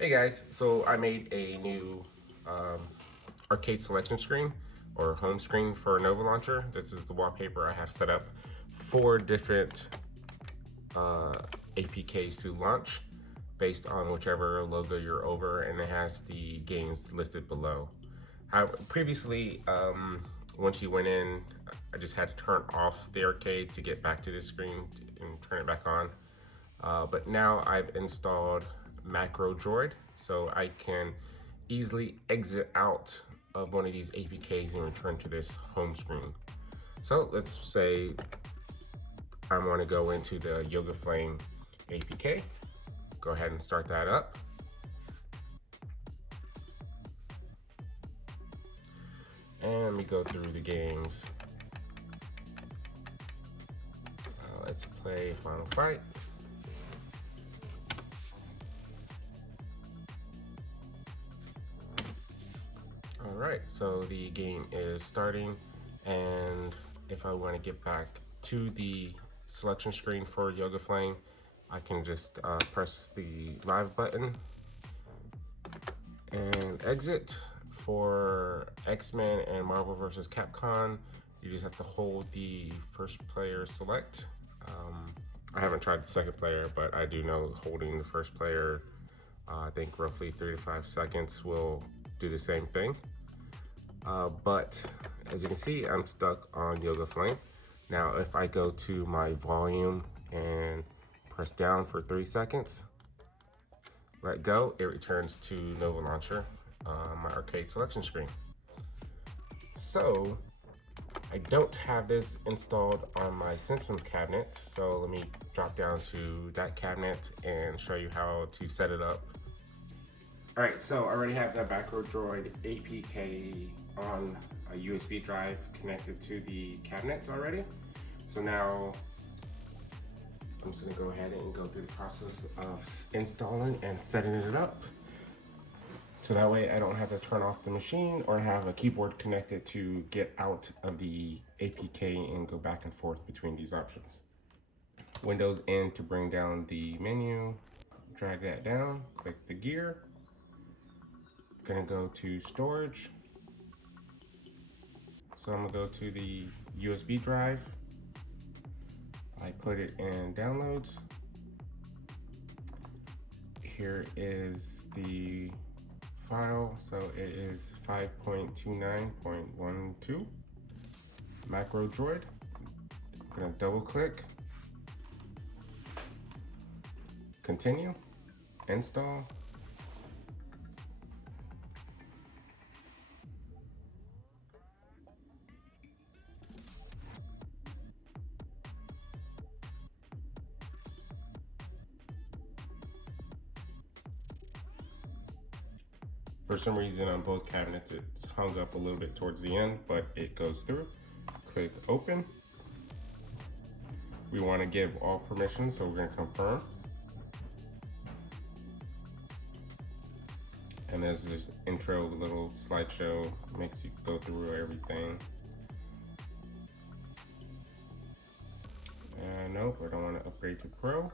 Hey guys, so I made a new um, arcade selection screen or home screen for Nova Launcher. This is the wallpaper. I have set up 4 different APKs to launch based on whichever logo you're over, and it has the games listed below. Previously, once you went in, I just had to turn off the arcade to get back to the screen and turn it back on. But now I've installed Macro Droid, so I can easily exit out of one of these APKs and return to this home screen. So let's say I want to go into the Yoga Flame APK. Go ahead and start that up. And let me go through the games. Let's play Final Fight. All right, so the game is starting, and if I want to get back to the selection screen for Yoga Flame, I can just press the live button and exit. For X-Men and Marvel vs. Capcom, you just have to hold the first player select. I haven't tried the second player, but I do know holding the first player, I think roughly 3 to 5 seconds will do the same thing. But as you can see, I'm stuck on Yoga Flame. Now, if I go to my volume and press down for 3 seconds, let go, it returns to Nova Launcher, my arcade selection screen. So, I don't have this installed on my Simpsons cabinet, so let me drop down to that cabinet and show you how to set it up. All right, so I already have the Macro Droid APK on a USB drive connected to the cabinet already. So now I'm just gonna go ahead and go through the process of installing and setting it up. So that way I don't have to turn off the machine or have a keyboard connected to get out of the APK and go back and forth between these options. Windows N to bring down the menu, drag that down, click the gear. Gonna go to storage. So I'm gonna go to the USB drive. I put it in downloads. Here is the file. So it is 5.29.12 Macro Droid. I'm gonna double click, continue, install. For some reason on both cabinets, it's hung up a little bit towards the end, but it goes through. Click open. We want to give all permissions, so we're going to confirm. And there's this intro little slideshow, makes you go through everything. Nope, I don't want to upgrade to Pro.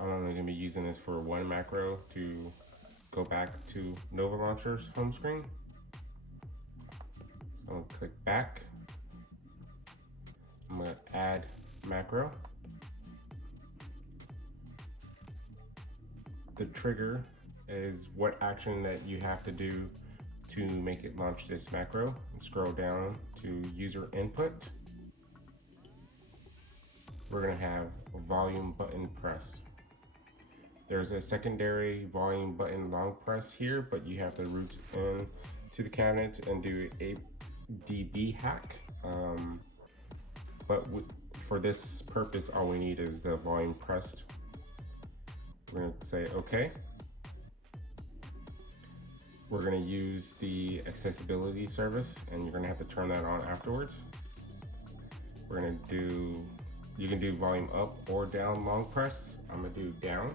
I'm only going to be using this for one macro to go back to Nova Launcher's home screen. So I'm going to click back. I'm going to add macro. The trigger is what action that you have to do to make it launch this macro. Scroll down to user input. We're gonna have a volume button press. There's a secondary volume button long press here, but you have to root in to the cabinet and do a DB hack. For this purpose, all we need is the volume pressed. We're gonna say okay. We're gonna use the accessibility service, and you're gonna have to turn that on afterwards. We're gonna do, you can do volume up or down long press. I'm gonna do down.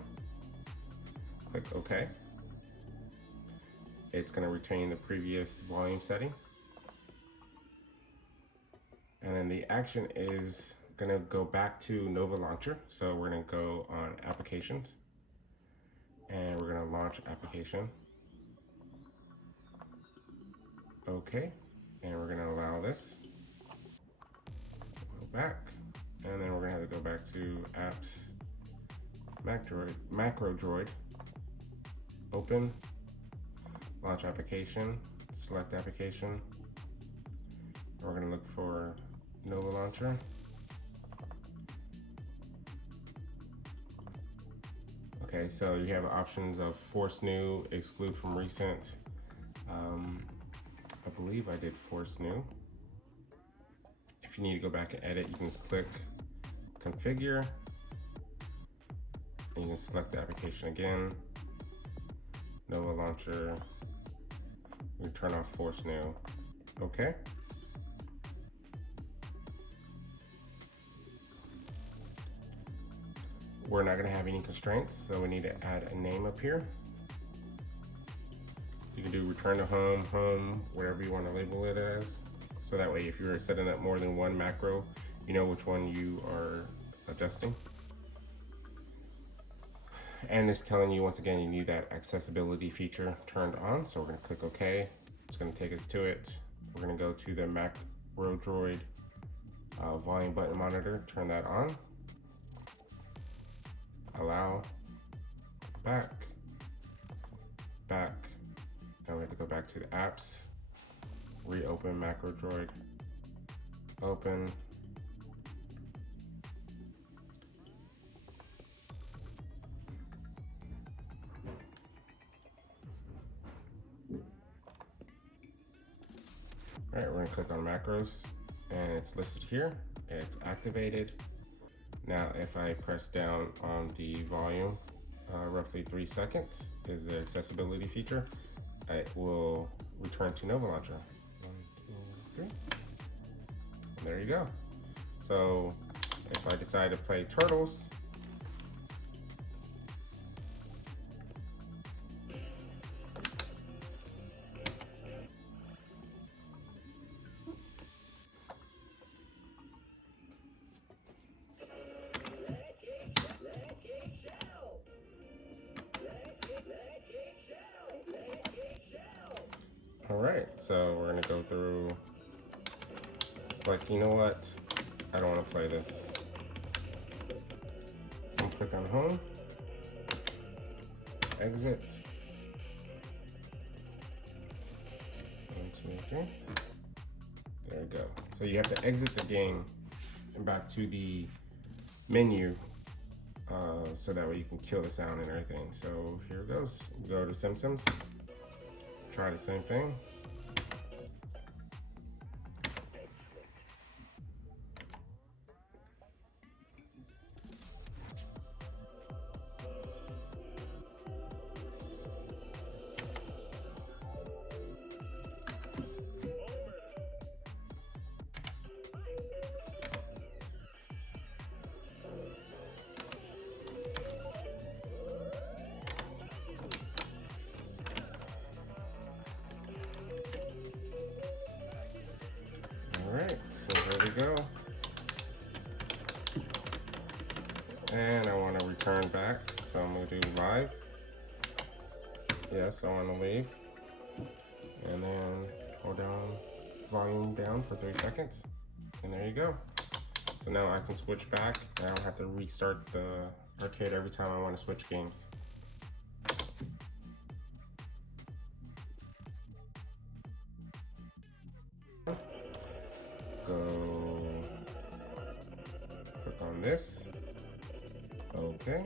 Click OK. It's gonna retain the previous volume setting. And then the action is gonna go back to Nova Launcher. So we're gonna go on applications. And we're gonna launch application. Okay, and we're gonna allow this. Go back, and then we're gonna have to go back to apps, MacroDroid, open, launch application, select application. We're gonna look for Nova Launcher. Okay, so you have options of force new, exclude from recent. I believe I did force new. If you need to go back and edit, you can just click configure, and you can select the application again. Nova Launcher, we turn off force new. Okay. We're not gonna have any constraints, so we need to add a name up here. You can do return to home, home, whatever you want to label it as. So that way, if you're setting up more than one macro, you know which one you are adjusting. And it's telling you, once again, you need that accessibility feature turned on. So we're gonna click OK. It's gonna take us to it. We're gonna go to the MacroDroid volume button monitor, turn that on. Allow, back, and we have to go back to the apps, reopen MacroDroid, open, all right, we're gonna click on macros, and it's listed here, it's activated. Now, if I press down on the volume, roughly 3 seconds is the accessibility feature, it will return to Nova Launcher. 1, 2, 3. And there you go. So if I decide to play Turtles, all right, so we're gonna go through. It's like, you know what? I don't want to play this. So I'm click on home, exit. 1, 2, 3. There we go. So you have to exit the game and back to the menu, so that way you can kill the sound and everything. So here it goes. Go to Simpsons. Try the same thing. All right, so there we go. And I want to return back, so I'm going to do live. Yes, I want to leave. And then hold down, volume down for 3 seconds. And there you go. So now I can switch back, and I don't have to restart the arcade every time I want to switch games. Go click on this. Okay.